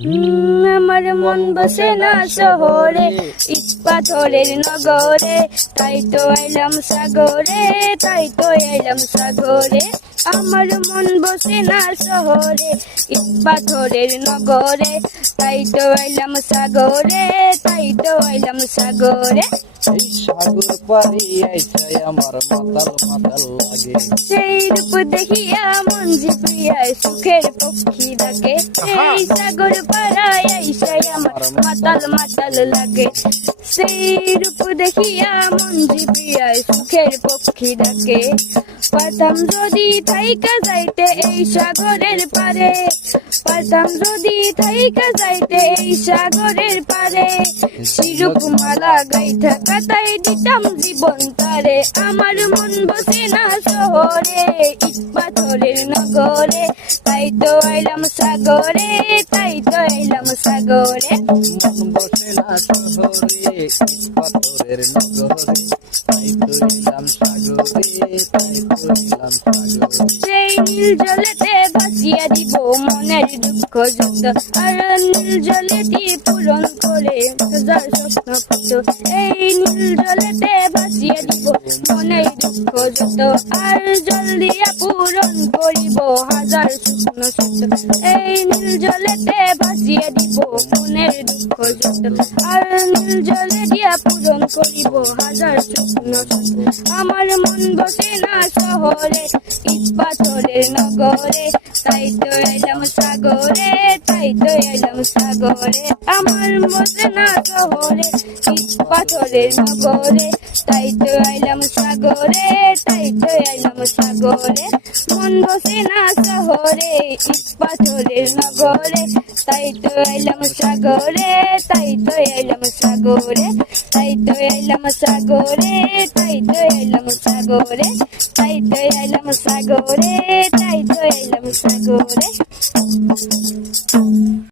আমার মন বসে না শহরে, ইট পাথরের নগরে, তাই তো এলাম সাগরে, তাই তো এলাম সাগরে। আমার মন বসে না শহরে, ইট পাথরের নগরে, তাই তো এলাম সাগরে, তাই তো এলাম সাগরে। এই সাগর পাড়ি আইসাই আমার মাতাল মাতাল লাগে, সেই রূপ দেখিয়া মন জিপিয়ায় সুখের পক্ষী ডাকে। এই সাগর পাড়ায় আইসাই আমার মাতাল মাতাল লাগে, সেই রূপ দেখিয়া মন জিপিয়ায় সুখের পক্ষী ডাকে। পারতাম যদি থাইকা যাইতে এই সাগরের পারে, পারতাম যদি থাইকা যাইতে এই সাগরের পারে, শিরূপ মালা গাইথা কাতাই দিতাম জীবন তারে। আমার মন বসে না শহরে, ইট পাথরের নগরে, তাই তো এলাম সাগরে, তাই তো এলাম সাগরে। মন বসে না শহরে, ইট পাথরের নগরে, তাই তো এলাম সাগরে, তাই তো এলাম সাগরে। সেই নীল জলেতে ভাসিয়া দিব মনের দুঃখ যত, আর নীল জলেতে পূরণ করে হাজার স্বপ্ন কত। এই নীল জলেতে ভাসিয়া দিব মনের দুঃখ যত, আর জল দিয়া পূরণ করিব হাজার স্বপ্ন সত্য। এই নীল জলেতে ভাসিয়া দিব মনের দুঃখ যত, আর নীল জলে দিয়া পূরণ করিব হাজার স্বপ্ন সত্য। আমার মন বসে না শহরে, ইট পাথরের নগরে, তাই তো এলাম সাগরে, তাই তো এলাম সাগরে। আমার বসে না শহরে, ইট পাথরের নগরে, তাই তো এলাম সাগরে, তাই তো এলাম সাগরে। মন বসে না শহরে, ইট পাথরের নগরে, তাই তো এলাম সাগরে, তাই তো এলাম সাগরে, তাই তো এলাম সাগরে, তাই তো এলাম সাগরে, তাই তো এলাম সাগরে, তাই তো এলাম সাগরে।